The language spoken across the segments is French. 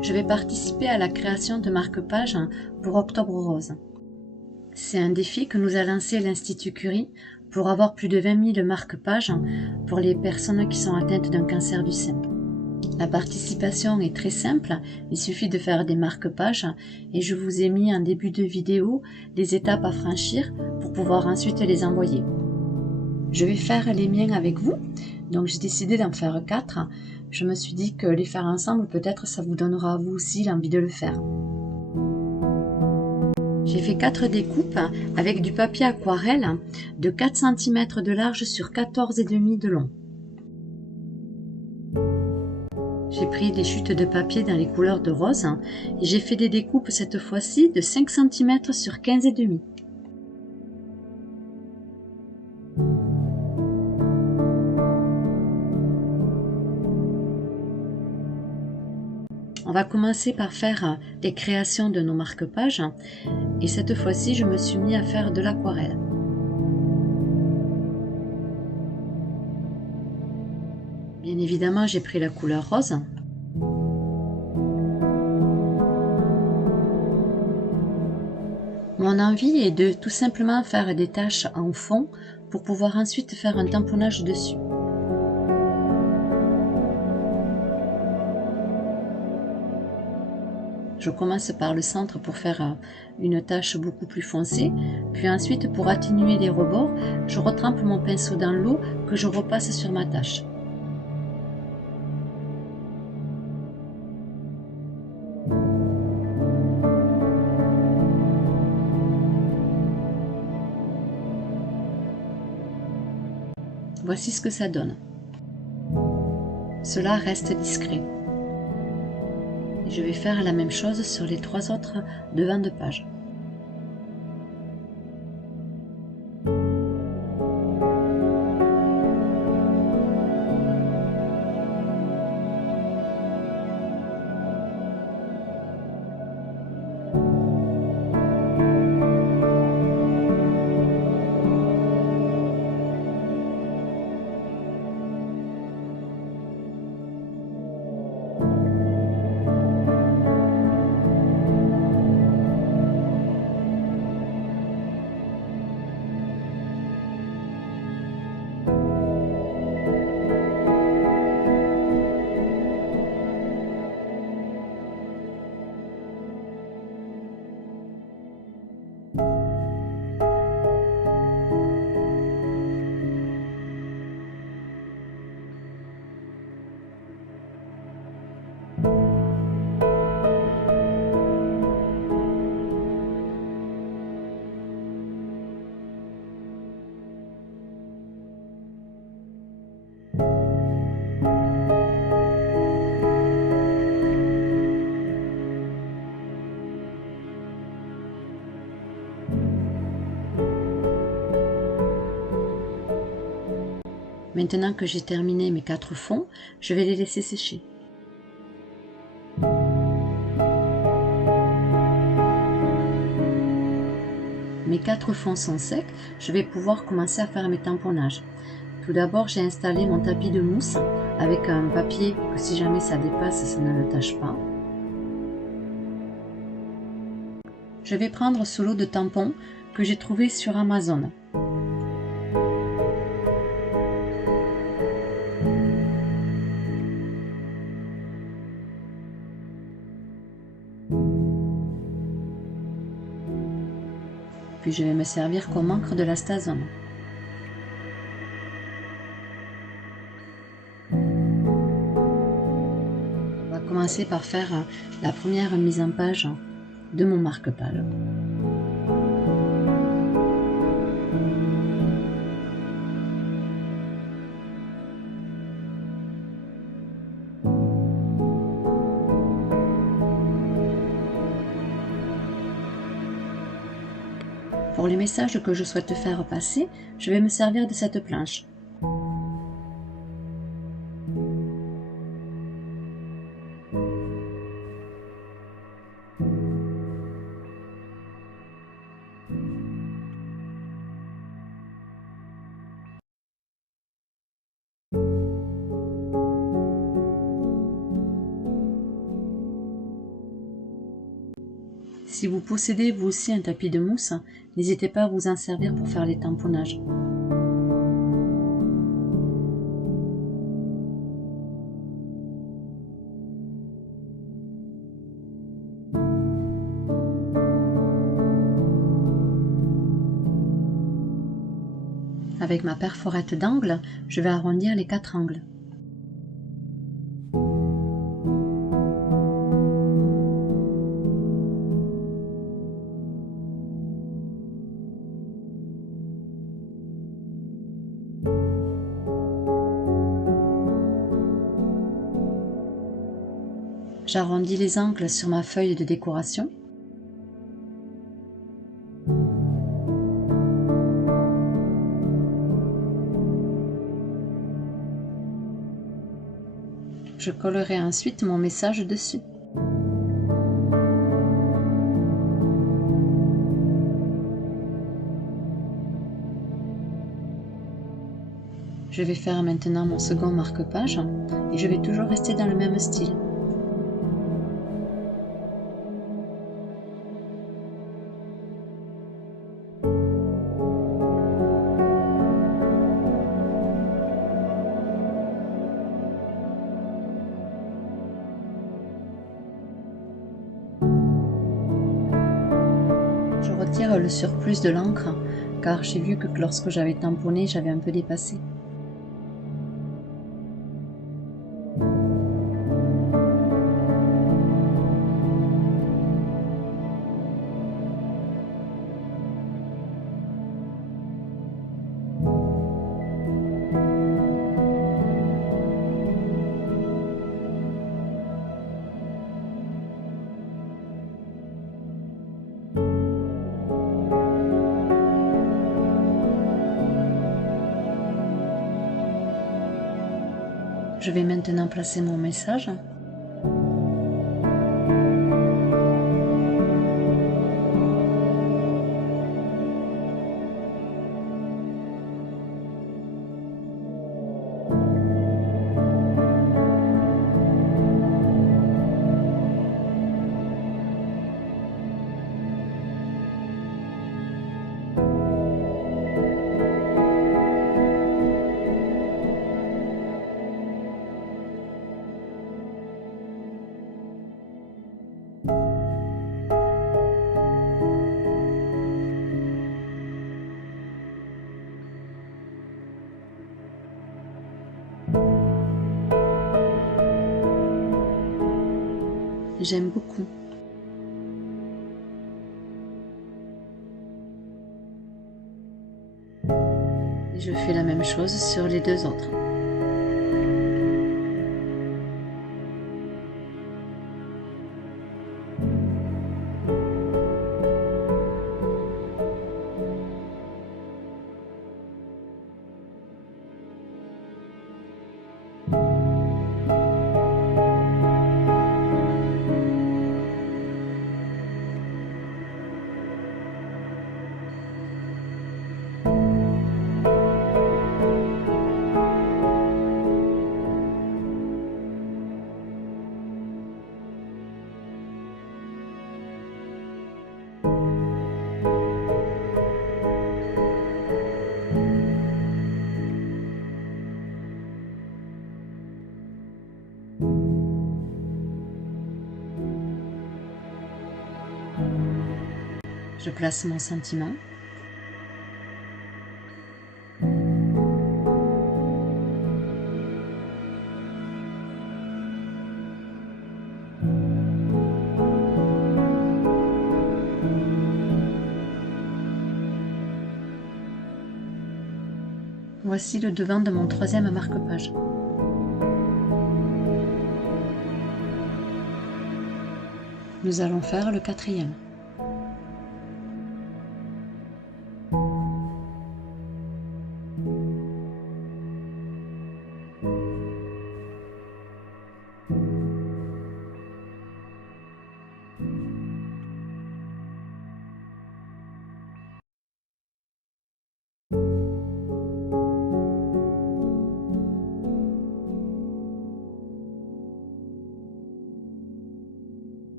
Je vais participer à la création de marque-pages pour Octobre Rose. C'est un défi que nous a lancé l'Institut Curie pour avoir plus de 20 000 marque-pages pour les personnes qui sont atteintes d'un cancer du sein. La participation est très simple, il suffit de faire des marque-pages et je vous ai mis en début de vidéo les étapes à franchir pour pouvoir ensuite les envoyer. Je vais faire les miens avec vous, donc j'ai décidé d'en faire 4. Je me suis dit que les faire ensemble, peut-être ça vous donnera à vous aussi l'envie de le faire. J'ai fait 4 découpes avec du papier aquarelle de 4 cm de large sur 14,5 de long. J'ai pris des chutes de papier dans les couleurs de rose et j'ai fait des découpes cette fois-ci de 5 cm sur 15,5. On va commencer par faire les créations de nos marque-pages et cette fois-ci je me suis mis à faire de l'aquarelle. Bien évidemment j'ai pris la couleur rose. Mon envie est de tout simplement faire des taches en fond pour pouvoir ensuite faire un tamponnage dessus. Je commence par le centre pour faire une tache beaucoup plus foncée, puis ensuite pour atténuer les rebords, je retrempe mon pinceau dans l'eau que je repasse sur ma tache. Voici ce que ça donne. Cela reste discret. Je vais faire la même chose sur les 3 autres devants de page. Maintenant que j'ai terminé mes 4 fonds, je vais les laisser sécher. Mes 4 fonds sont secs, je vais pouvoir commencer à faire mes tamponnages. Tout d'abord, j'ai installé mon tapis de mousse avec un papier que si jamais ça dépasse, ça ne le tâche pas. Je vais prendre ce lot de tampons que j'ai trouvé sur Amazon. Puis je vais me servir comme encre de la Stazone. On va commencer par faire la première mise en page de mon marque-page. Pour les messages que je souhaite faire passer, je vais me servir de cette planche. Si vous possédez vous aussi un tapis de mousse, n'hésitez pas à vous en servir pour faire les tamponnages. Avec ma perforette d'angle, je vais arrondir les 4 angles. J'arrondis les angles sur ma feuille de décoration. Je collerai ensuite mon message dessus. Je vais faire maintenant mon second marque-page et je vais toujours rester dans le même style. Je retire le surplus de l'encre car j'ai vu que lorsque j'avais tamponné, j'avais un peu dépassé. Je vais maintenant placer mon message. J'aime beaucoup. Et je fais la même chose sur les deux autres. Je place mon sentiment. Voici le devant de mon troisième marque-page. Nous allons faire le quatrième.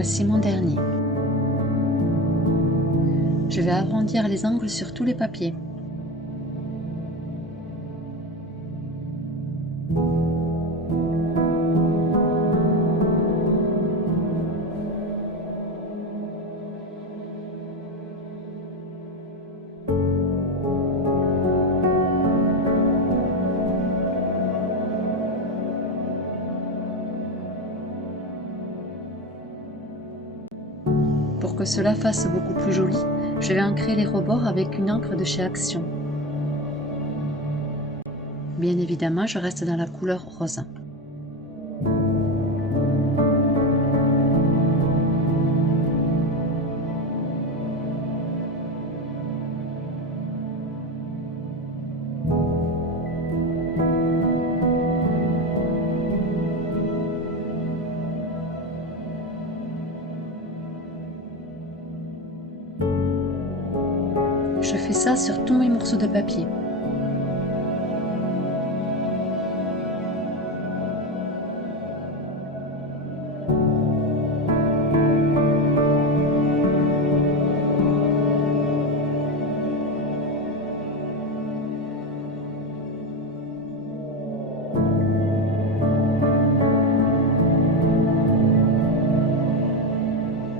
Voici mon dernier. Je vais arrondir les angles sur tous les papiers. Pour que cela fasse beaucoup plus joli, je vais ancrer les rebords avec une encre de chez Action. Bien évidemment, je reste dans la couleur rose. Je fais ça sur tous mes morceaux de papier.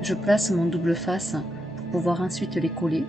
Je place mon double face pour pouvoir ensuite les coller.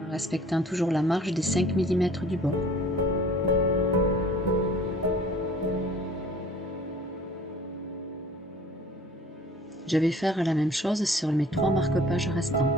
En respectant toujours la marge des 5 mm du bord. Je vais faire la même chose sur mes 3 marque-pages restants.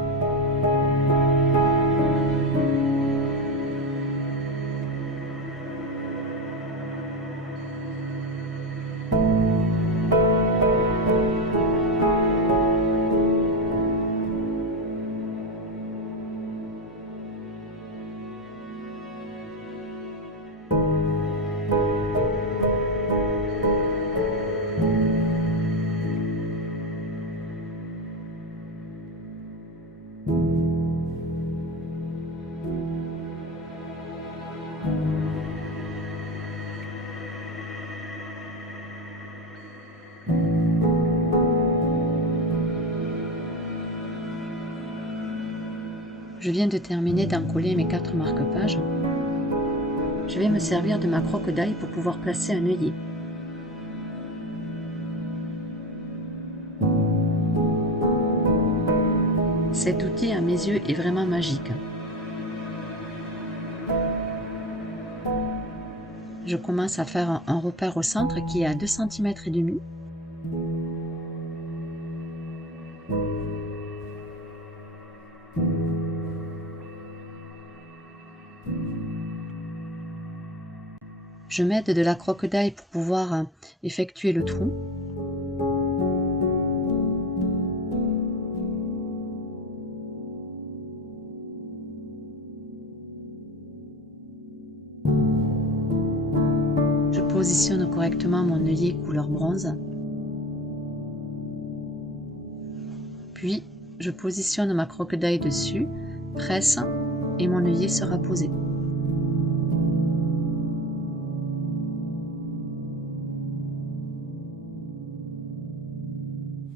Je viens de terminer d'encoller mes 4 marque-pages. Je vais me servir de ma croque d'ail pour pouvoir placer un œillet. Cet outil à mes yeux est vraiment magique. Je commence à faire un repère au centre qui est à 2,5 cm. Je m'aide de la croque d'ail pour pouvoir effectuer le trou. Je positionne correctement mon œillet couleur bronze. Puis, je positionne ma croque d'ail dessus, presse et mon œillet sera posé.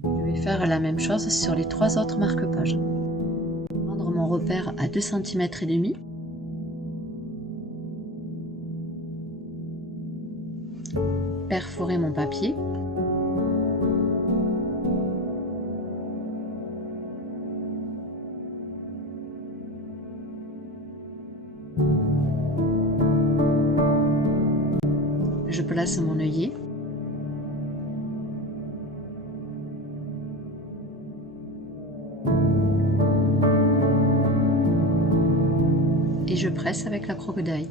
Je vais faire la même chose sur les 3 autres marque-pages. Prendre mon repère à 2,5 cm. Perforer mon papier. Je place mon œillet. presse avec la croque d'ail.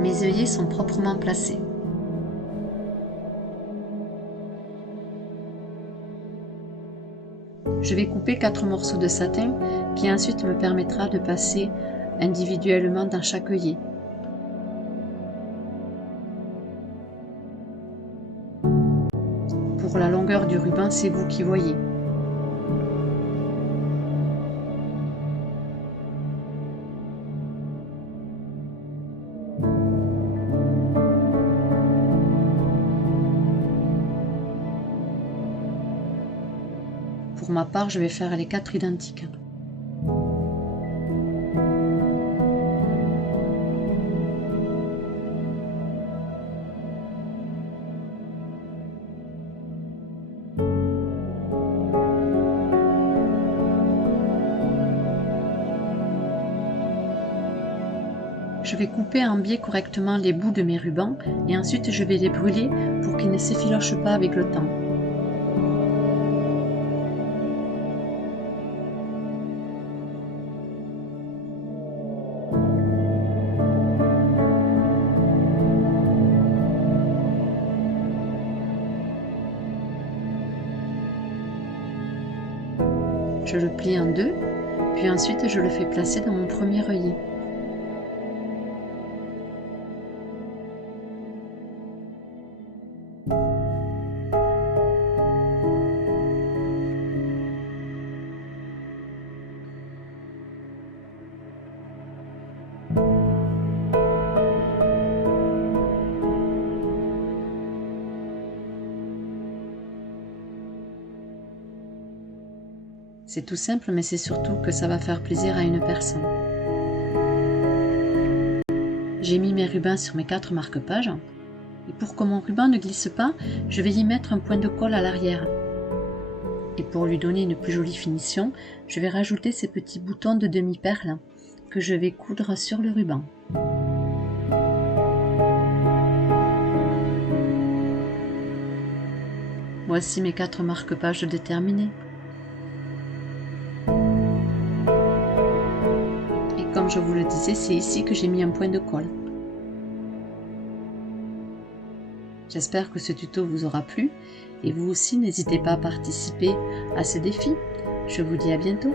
Mes œillets sont proprement placés. Je vais couper 4 morceaux de satin qui ensuite me permettra de passer individuellement dans chaque œillet. Pour la longueur du ruban, c'est vous qui voyez. Pour ma part, je vais faire les 4 identiques. Je vais couper en biais correctement les bouts de mes rubans et ensuite je vais les brûler pour qu'ils ne s'effilochent pas avec le temps. Je le plie en deux, puis ensuite je le fais placer dans mon premier œillet. C'est tout simple, mais c'est surtout que ça va faire plaisir à une personne. J'ai mis mes rubans sur mes 4 marque-pages. Et pour que mon ruban ne glisse pas, je vais y mettre un point de colle à l'arrière. Et pour lui donner une plus jolie finition, je vais rajouter ces petits boutons de demi-perle que je vais coudre sur le ruban. Voici mes 4 marque-pages déterminés. Comme je vous le disais, c'est ici que j'ai mis un point de colle. J'espère que ce tuto vous aura plu et vous aussi n'hésitez pas à participer à ce défi. Je vous dis à bientôt.